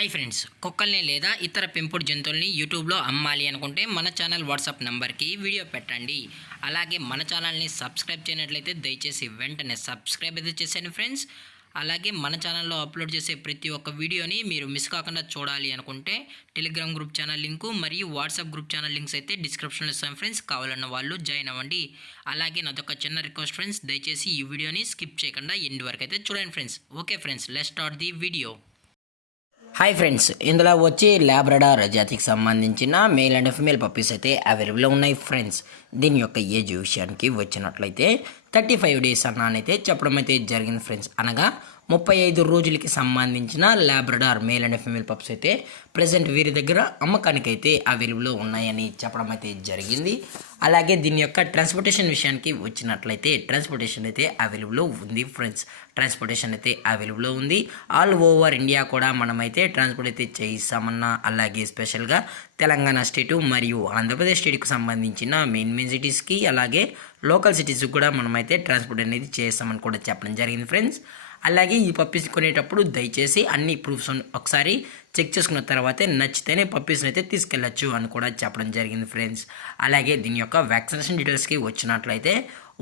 Hi friends, కుక్కల్ని లేదా ఇతర పెంపుడు జంతువుల్ని యూట్యూబ్లో అమ్మాలి అనుకుంటే మన ఛానల్ వాట్సాప్ నెంబర్కి వీడియో పెట్టండి. అలాగే మన ఛానల్ని సబ్స్క్రైబ్ చేయనట్లయితే దయచేసి వెంటనే సబ్స్క్రైబ్ అయితే చేసేయండి ఫ్రెండ్స్. అలాగే మన ఛానల్లో అప్లోడ్ చేసే ప్రతి ఒక్క వీడియోని మీరు మిస్ కాకుండా చూడాలి అనుకుంటే టెలిగ్రామ్ గ్రూప్ ఛానల్ లింకు మరియు వాట్సాప్ గ్రూప్ ఛానల్ లింక్స్ అయితే డిస్క్రిప్షన్లో ఇస్తాం ఫ్రెండ్స్. కావాలన్న వాళ్ళు జాయిన్ అవ్వండి. అలాగే నాదొక చిన్న రిక్వెస్ట్ ఫ్రెండ్స్, దయచేసి ఈ వీడియోని స్కిప్ చేయకుండా ఎండ్ వరకు అయితే చూడండి friends. Okay friends, let's start the video. Hi friends, ఇందులో వచ్చి లాబ్రడార్ జాతికి సంబంధించిన మేల్ అండ్ ఫిమేల్ పప్పీస్ అయితే అవైలబుల్లో ఉన్నాయి ఫ్రెండ్స్. దీని యొక్క ఏజ్ విషయానికి వచ్చినట్లయితే 35 డేస్ అన్నానైతే చెప్పడం అయితే జరిగింది ఫ్రెండ్స్. అనగా 35 రోజులకి సంబంధించిన Labrador male and female pups అయితే ప్రజెంట్ వీరి దగ్గర అమ్మకానికి అయితే అవైలబుల్లో ఉన్నాయని చెప్పడం అయితే జరిగింది. అలాగే దీని యొక్క ట్రాన్స్పోర్టేషన్ విషయానికి వచ్చినట్లయితే ట్రాన్స్పోర్టేషన్ అయితే అవైలబుల్లో ఉంది ఫ్రెండ్స్. ట్రాన్స్పోర్టేషన్ అయితే అవైలబుల్లో ఉంది. ఆల్ ఓవర్ ఇండియా కూడా మనమైతే ట్రాన్స్పోర్ట్ అయితే చేయిస్తామన్నా, అలాగే స్పెషల్గా తెలంగాణ స్టేటు మరియు ఆంధ్రప్రదేశ్ స్టేట్కి సంబంధించిన మెయిన్ సిటీస్కి అలాగే లోకల్ సిటీస్కి కూడా మనమైతే ట్రాన్స్పోర్ట్ అనేది చేస్తామని కూడా చెప్పడం జరిగింది ఫ్రెండ్స్. అలాగే ఈ పప్పీస్ కొనేటప్పుడు దయచేసి అన్ని ప్రూఫ్స్ ఒకసారి చెక్ చేసుకున్న తర్వాతే నచ్చితేనే పప్పీస్ని అయితే తీసుకెళ్ళచ్చు అని కూడా చెప్పడం జరిగింది ఫ్రెండ్స్. అలాగే దీని యొక్క వ్యాక్సినేషన్ డీటెయిల్స్కి వచ్చినట్లయితే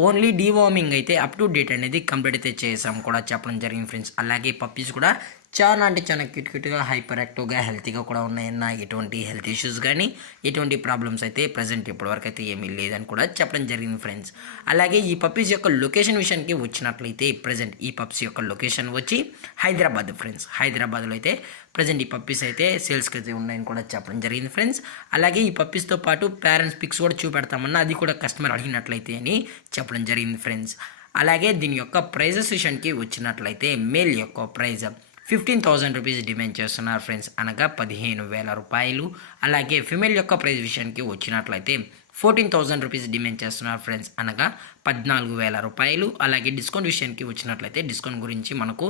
ఓన్లీ డీవార్మింగ్ అయితే అప్ టు డేట్ అనేది కంప్లీట్ అయితే చేసాం కూడా చెప్పడం జరిగింది ఫ్రెండ్స్. అలాగే పప్పీస్ కూడా చాలా అంటే చాలా క్యూట్గా హైపర్ యాక్టివ్గా హెల్తీగా కూడా ఉన్నాయన్న ఎటువంటి హెల్త్ ఇష్యూస్ కానీ ఎటువంటి ప్రాబ్లమ్స్ అయితే ప్రజెంట్ ఇప్పటివరకు అయితే ఏమీ లేదని కూడా చెప్పడం జరిగింది ఫ్రెండ్స్. అలాగే ఈ పప్పీస్ యొక్క లొకేషన్ విషయానికి వచ్చినట్లయితే ప్రజెంట్ ఈ పప్పీస్ యొక్క లొకేషన్ వచ్చి హైదరాబాద్ ఫ్రెండ్స్. హైదరాబాద్లో అయితే ప్రజెంట్ ఈ పప్పీస్ అయితే సేల్స్కి అయితే ఉన్నాయని కూడా చెప్పడం జరిగింది ఫ్రెండ్స్. అలాగే ఈ పప్పీస్తో పాటు పేరెంట్స్ పిక్స్ కూడా చూపెడతామన్నా అది కూడా కస్టమర్ అడిగినట్లయితే అని చెప్పడం జరిగింది ఫ్రెండ్స్. అలాగే దీని యొక్క ప్రైజెస్ విషయానికి వచ్చినట్లయితే మేల్ యొక్క ప్రైజ్ 15,000 రూపీస్ డిమాండ్ చేస్తున్నారు ఫ్రెండ్స్, అనగా 15,000 రూపాయలు. అలాగే ఫిమేల్ యొక్క ప్రైస్ విషయానికి వచ్చినట్లయితే 14,000 రూపీస్ డిమాండ్ చేస్తున్నారు ఫ్రెండ్స్, అనగా 14,000 రూపాయలు. అలాగే డిస్కౌంట్ విషయానికి వచ్చినట్లయితే డిస్కౌంట్ గురించి మనకు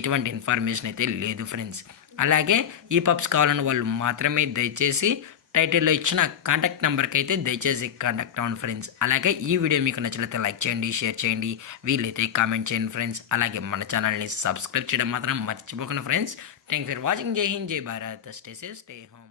ఎటువంటి ఇన్ఫర్మేషన్ అయితే లేదు ఫ్రెండ్స్. అలాగే ఈ పప్స్ కావాలన్న వాళ్ళు మాత్రమే దయచేసి టైటిల్లో ఇచ్చిన కాంటాక్ట్ నెంబర్కి అయితే దయచేసి కాంటాక్ట్ అవ్వండి ఫ్రెండ్స్. అలాగే ఈ వీడియో మీకు నచ్చినట్లయితే లైక్ చేయండి, షేర్ చేయండి, వీలైతే కామెంట్ చేయండి ఫ్రెండ్స్. అలాగే మన ఛానల్ని సబ్స్క్రైబ్ చేయడం మాత్రం మర్చిపోకండి ఫ్రెండ్స్. Thank for watching. జై హింద్, జై Bharat, stay safe, stay home.